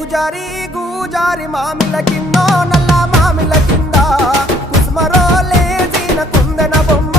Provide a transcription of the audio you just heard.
గూజారి గూజారి మామిల కింద నల్ల మామిల కింద కుస్మరో లేచిన కుందన బొమ్మ